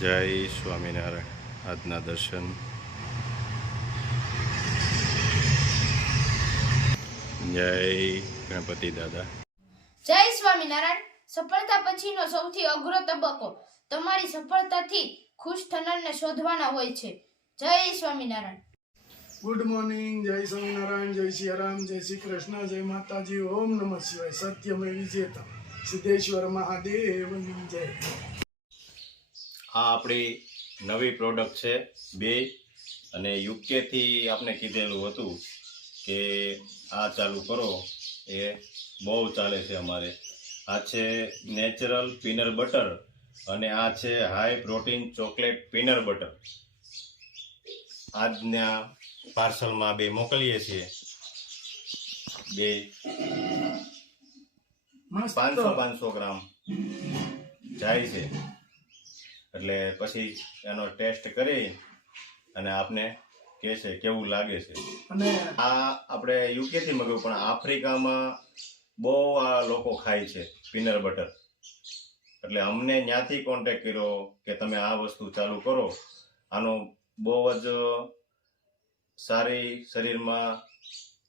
જય સ્વામિનારાયણ. આજના દર્શન. જય ગણપતિ દાદા. જય સ્વામિનારાયણ. સફળતા પછીનો સૌથી અઘરો તબક્કો તમારી સફળતાથી ખુશ થનારને શોધવાના હોય છે. જય સ્વામિનારાયણ. Good morning. જય સ્વામિનારાયણ. જય શ્રી રામ. જય શ્રી કૃષ્ણ. જય માતાજી. ઓમ નમઃ શિવાય. સત્યમે વિજેતા સિદ્ધેશ્વર મહાદેવની જય. આ આપણી નવી પ્રોડક્ટ છે બે, અને યુકેથી આપણે કીધેલું હતું કે આ ચાલુ કરો, એ બહુ ચાલે છે અમારે. આ છે નેચરલ પીનટ બટર અને આ છે high protein chocolate peanut butter. આજના પાર્સલમાં બે મોકલીએ છીએ. બે 500 ગ્રામ જાય છે. એટલે પછી એનો ટેસ્ટ કરી અને આપને કહે છે કેવું લાગે છે. અને આ આપણે યુકેથી મંગાવ્યું, પણ આફ્રિકામાં બહુ આ લોકો ખાય છે પીનટ બટર. એટલે અમને ત્યાંથી કોન્ટેક્ટ કર્યો કે તમે આ વસ્તુ ચાલુ કરો. આનો બહુ જ સારી શરીરમાં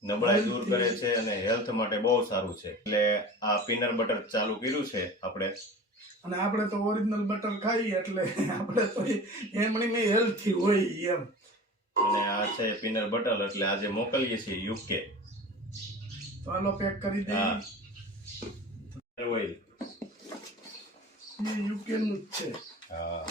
નબળાઈ દૂર કરે છે અને હેલ્થ માટે બહુ સારું છે. એટલે આ પીનટ બટર ચાલુ કર્યું છે આપણે. અને આપણે તો ઓરિજિનલ બટર ખાઈએ એટલે આપણે તો એમની હેલ્થી હોય એમ. અને આ છે પીનટ બટર, એટલે આજે મોકલીએ છીએ યુકે. તો આલો પેક કરી દઈએ. ઓઇલ એ યુકે નું જ છે. હા.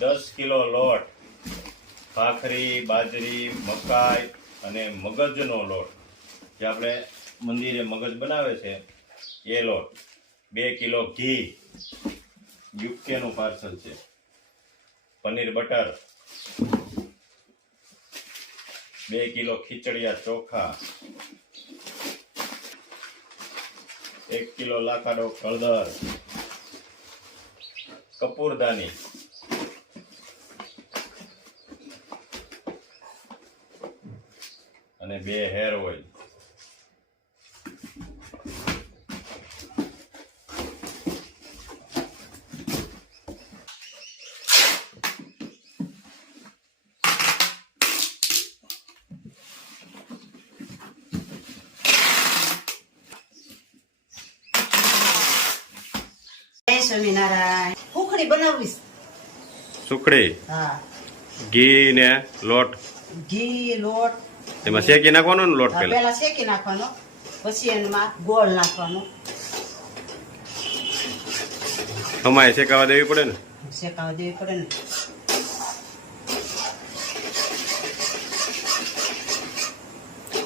દસ કિલો લોટ, ભાખરી, બાજરી, મકાઈ અને મગજનો લોટ, જે આપણે મંદિરે મગજ બનાવે છે એ લોટ. 2 કિલો ઘી, યુકેનું પાર્સલ છે. પનીર બટર, 2 કિલો ખીચડિયા ચોખા, 1 કિલો લાકાડો હળદર, કપૂરદાની, અને 2 હેર ઓઇલ. જય સ્વામિનારાયણ. સુખડી બનાવીશ. સુખડી, હા, ઘી ને લોટ, ઘી લોટ એમાં શેકી નાખવાનો ને લોટ પેલા. પેલા શેકી નાખવાનો, પછી એમાં ગોળ નાખવાનો, અમાય શેકાવા દેવી પડે ને. શેકાવા દેવી પડે ને.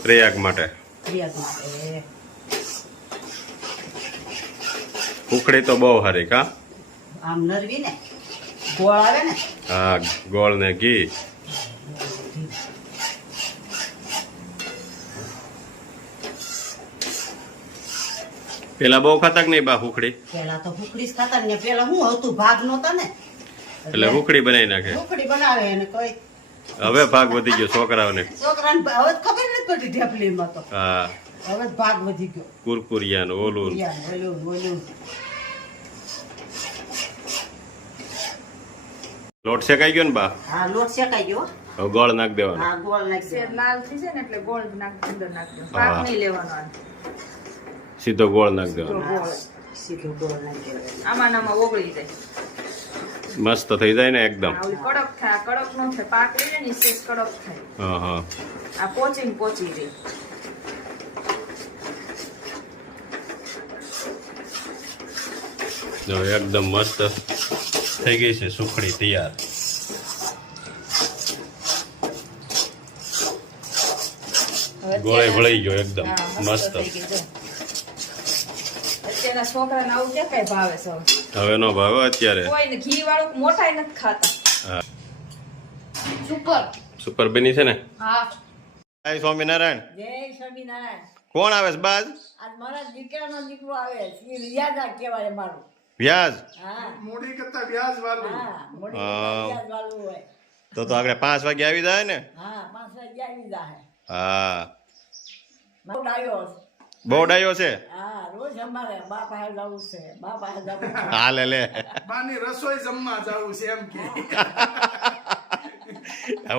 પ્રયાગ માટે પ્રિયાગ માટે સુખડી તો બહુ સારી. કા આમ નરવી ને ગોળ આવે ને. હા, ગોળ ને ઘી. પેલા બહુ ખાતા કે નહીં બા સુખડી? પેલા તો સુખડી જ ખાતા ને. પેલા હું હતું, ભાગ નહોતા ને, એટલે સુખડી બનાવી નાખે. સુખડી બનાવે ને કોઈ હવે ભાગ વધી ગયો છોકરાઓને. છોકરાને હવે ખબર નથી પડતી ઢેપલીમાં તો. હા, હવે ભાગ વધી ગયો. કુરકુરિયા ને ઓલું. ઓલું લોટ શેકાઈ ગયો ને બા? હા, લોટ શેકાઈ ગયો. હવે ગોળ નાખ દેવાનો. હા, ગોળ નાખી શેર દેવાનો. લાલ થઈ જાય ને એટલે ગોળ અંદર નાખ દો. હા. પાક નહીં લેવાનો આ. સીધો ગોળ નાખ દેવાનો. હા, સીધો ગોળ નાખી દેવાનો. આમાં આમાં ઓગળી જાય. મસ્ત થઈ જાય ને એકદમ. આ ઓલી કડક થાય. આ કડક નો થાય. પાક લઈ ને શેષ કડક થાય. હા હા. આ પોચી રહે. જો એકદમ મસ્ત થઈ ગઈ છે સુખડી તૈયાર. ગોળે ભળી ગયો એકદમ હા, મસ્ત. થઈ ગઈ જો. અત્યારના છોકરાને આવું ક્યાં કઈ ભાવે છે હવે? હવે નો ભાવે અત્યારે. કોઈને ઘી વાળું મોટાય નથી ખાતા. સુપર. સુપર બની છે ને. હા. જય સ્વામિનારાયણ. જય સ્વામિનારાયણ. કોણ આવે છે બાજ? આજ મારા દીકરાનો દીકરો આવે છે. રિયાદા કહેવાય મારું. વ્યાજ. હા, મૂડી કરતા વ્યાજ વાળું. હા, મોડી હા. વ્યાજ વાળું હોય. તો આગળ 5 વાગે આવી જાય ને? હા 5 વાગે આવી જાય. હા, બહુ ડાયો છે. બહુ ડાયો છે. હા રોજ અમારે બા પાસે જવું છે, બા પાસે જવું છે. હાલે લે, બાની રસોઈ જમવા જવું છે એમ કે.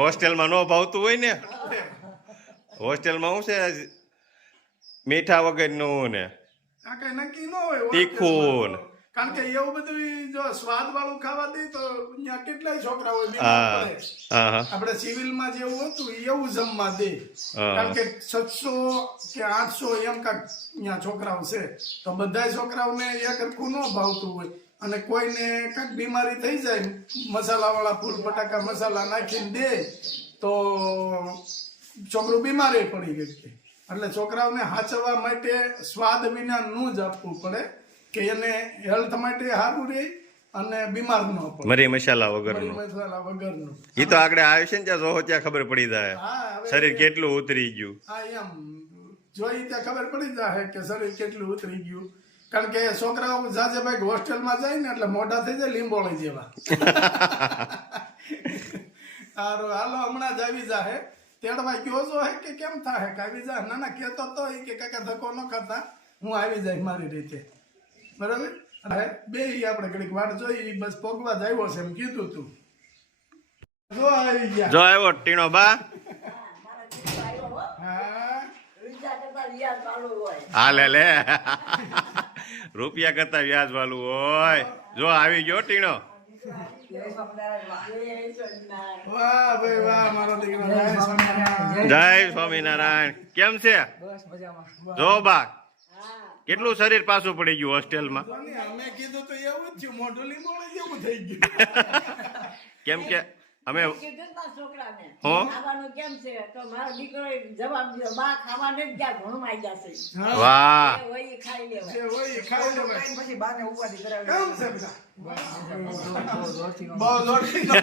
હોસ્ટેલમાં નો ભાવતું હોય ને, હોસ્ટેલમાં શું છે મીઠા વગરનું ને આ કઈ નક્કી ન હોય તીખું ને. કારણ કે એવું બધું જો સ્વાદ વાળું ખાવા દે તો અહીંયા કેટલાય છોકરા હોય બીમાર હા પડે. હા હા આપણે સિવિલમાં જેવું હતું એવું જમવા દે. કારણ કે 700 કે 800 એમ કાંક અહીંયા છોકરાઓ છે તો બધા છોકરાઓને એક હરખું ન ભાવતું હોય અને કોઈને કાંઈક બીમારી થઈ જાય મસાલાવાળા ફૂલ બટાકા મસાલા નાખીને દે તો છોકરું બીમારે પડી ગયું. એટલે છોકરાઓને હાચવવા માટે સ્વાદ વિના નું જ આપવું પડે કે એને હેલ્થ માટે સારું રહે અને બીમાર ન પડે. મરી મસાલા વગરનું. મસાલા વગરનું. એ તો આગળ આવે છે ને ત્યાં જોવો ત્યાં ખબર પડી જાય હા હવે શરીર કેટલું ઉતરી ગયું. હા એમ જોઈ ત્યાં ખબર પડી જાય કે શરીર કેટલું ઉતરી ગયું. કારણ કે છોકરાઓ જાજે ભાઈ હોસ્ટેલમાં જાય ને એટલે મોઢા થઈ જાય લીંબોળી જેવા. સારું હાલો હમણાં જ આવી જાય તેડવા ગયો છો હે કે કેમ થાય કે આવી જાય? ના ના કહેતો તો એ કે કાકા ધક્કો ન કરતા હું આવી જાય મારી રીતે. બરાબર બે આપણે ઘડીક વાટ જોઈ બસ પોગવા જ આવ્યો છે એમ કીધું તું. જો આવી ગયા. જો આવ્યો ટીણો બા. મારા દીકરો આવ્યો હો. હા વિચાર કરતા રિયાઝ ચાલુ હોય. હાલે લે, રૂપિયા કરતા વ્યાજ વાળું હોય. જો આવી ગયો ટીણો. જય સ્વામિનારાયણ. વાહ ભાઈ વાહ મારો દીકરો જય સ્વામિનારાયણ. જય સ્વામિનારાયણ. કેમ છે? જો બા કેટલું શરીર પાછું પડી ગયું હોસ્ટેલમાં. અમે કીધું તો એવું જ થયું મોઢું લીંબોળું જેવું થઈ ગયું. કેમ કે અમે કીધું ના છોકરાને હો? ખાવાનું કેમ છે તો મારો દીકરો જવાબ દીધો બા ખાવા નથી ગયા ભણવા જશે. હા, વાહ, એ હોય ખાઈ લેવાય. જે હોય એ ખાઈ લેવાય. પછી બાને ઉપાધિ કરાવી. કેમ છે બેટા? બહુ જોરથી નો.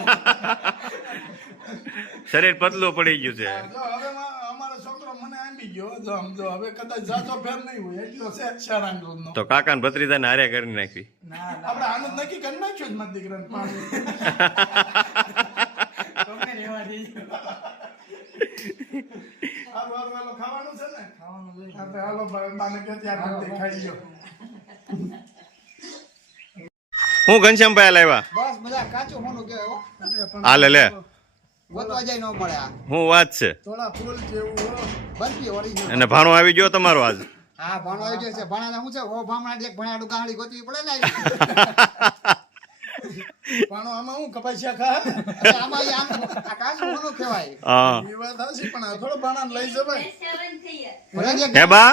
શરીર પતલું પડી ગયું છે. જો હવે અમારો છોકરો મને આંબી ગયો. જો આમ જો હવે કદાચ જાજો ફેર નહીં હોય એટલો છે શારાંગનો. તો કાકા ને ભત્રીજાને હારે કરી નાખી. આપણે આનું જ નક્કી કરી નાખ્યું જ મારા દીકરાને પાણી. તમને રહેવા દેજો. હાલો હાલો હાલો ખાવાનું છે ને? આપણે હાલો બાને કે ત્યાં નથી ખાઈ ગયો. હું ઘનશ્યામભાઈ લાવ્યા. બસ મજા કાચું હોનું કહેવાય હો. હાલે લે, ગોતવા જાય ન મળે આ હું વાત છે. થોડા ફૂલ જેવું હો. બનતી ઓરિજિનલ. અને ભાણો આવી ગયો તમારો આજ. હા ભણો આવી જાય છે ભણાને શું છે ઓ ભામણા એક ભણાડું ગાહડી ગોતવી પડે ને પાણો આમાં હું કપાસિયા ખા એટલે આમાં ઈ આમ આ કાચું હોનું કહેવાય. હા એ વાત હશે પણ આ થોડો બાણાને લઈ જવાય. ભલે જે હે બા,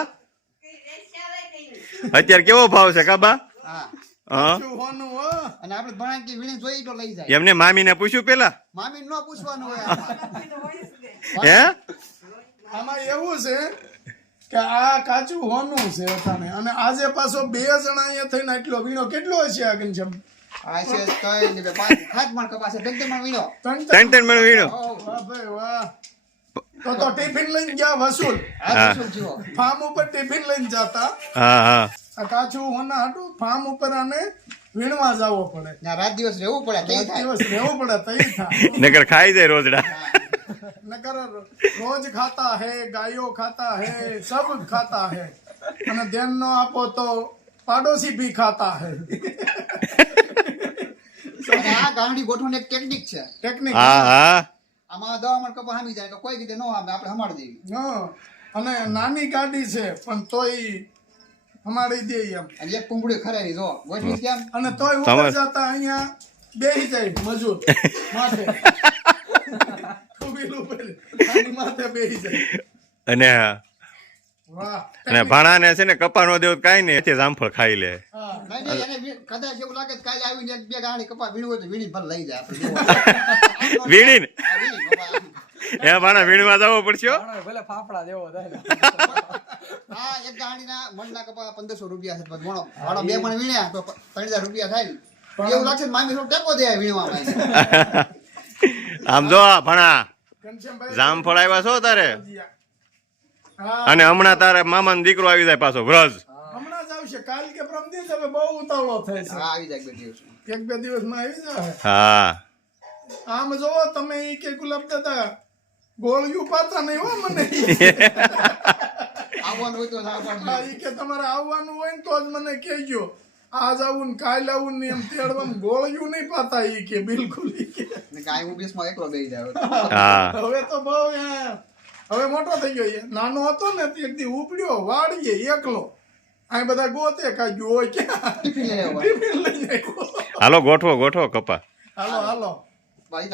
અત્યારે કેવો ભાવ છે કાબા? હા હા, શું હોનું હો. અને આપણે ભણા કે વીણે જોઈ તો લઈ જાય. એમને મામીને પૂછ્યું પેલા. મામી ન પૂછવાનું હોય આમાં. હે આમાં એવું છે કે આ કાચું હોનું છે અટાણે અને આજે પાછો 2 જણા અહીંયા થઈને એટલો વીણો કેટલો હશે આ ઘનશ્યામ? આ છે તઈ ને બે પાંચ ખાટ મણ કપાસે દગદમણ વીણો. ત્રણ ત્રણ મણ વીણો. વાહ ભાઈ વાહ. તો ટિફિન લઈને ગયા વસૂલ. હા શું જીવો ફાર્મ ઉપર ટિફિન લઈને જતા હા હા, આ કાચું હોના હાટું ફાર્મ ઉપર આને વીણવા જવો પડે. ના રાત દિવસ રહેવું પડે તઈ એક થાય. દિવસ રહેવું પડે તઈ થાય. નકર ખાઈ જાય રોજડા. नकर रोज खाता है गायों खाता है सब खाता है અને ધ્યાન ન આપો તો પાડોશી ભી ખાતા है. અને આ ગાંડી ગોઠવણી એક ટેકનિક છે. ટેકનિક. હા હા, આમાં 10 મણ કપા હામી જાય તો કોઈ રીતે ન હામે આપણે હમાડી દેવી. હા અને નાની ગાડી છે પણ તોય અમારી દે એમ. અને એક કુંબડી ખરેરી જો ગોઠવી કેમ અને તોય ઉપર જતા અહીંયા બેહી જાય મજૂર માથે. કુબીલ ઉપર આની માથે બેહી જાય. અને વાહ. અને ભાણાને છે ને કપા નો દેવું કાંઈ નહીં, એથી જામફળ ખાઈ લે. હા નહીં એને કદાચ એવું લાગે તો કાલે આવીને એક બે ગાડી કપા વીણવું હોય તો વીણી ભલે લઈ જાય આપણે. વીણીને આ વીણી બાબા. એ ભાણા વીણવા જવો પડશે હો. ભલે ફાફડા દેવો થાય. આ એક ગાડીના મણના કપા 1500 રૂપિયા છે. તો ભણો ભાડો 2 મણ વીણ્યા તો 3000 રૂપિયા થાય. એવું લાગશે ને મામી થોડો ટેકો દે વીણવામાં. આમ જો ભણા ઘનશ્યામભાઈ જામફળ આવ્યા છો તારે. હા અને હમણાં તારે મામાનો દીકરો આવી જાય પાછો વ્રજ. હમણાં જ આવશે કાલ કે પરમ દિવસ હવે બહુ ઉતાવળો થાય છે. હા આવી જાય બે દિવસ. 1-2 દિવસમાં આવી જાય. હા, આમ જોવો તમે ઈ કે ગુલાબ દાદા ગોળિયું પાતા નહીં હો મને આવવાનું હોય તો ના પાડજો. હા, ઈ કે તમારે આવવાનું હોય ને તો જ મને કહેજો. આજ આવું ને કાલ આવું ને એમ તેડવાનું ગોળિયું નહીં પાતા ઈ કે બિલકુલ ઈ કે ને ગાય હું બેસમાં એકલો બેસી જાય હા હવે તો બહુ હવે મોટો થઈ ગયો છે. નાનો હતો ને તે એક દી ઉપડ્યો વાડીએ એકલો આ બધા ગોતે કાઢ્યું હોય ક્યાં ટિફિન લઈ આવવા. ટિફિન લઈને આવ્યો. હાલો ગોઠવો ગોઠવો કપા હાલો હાલો ભાઈ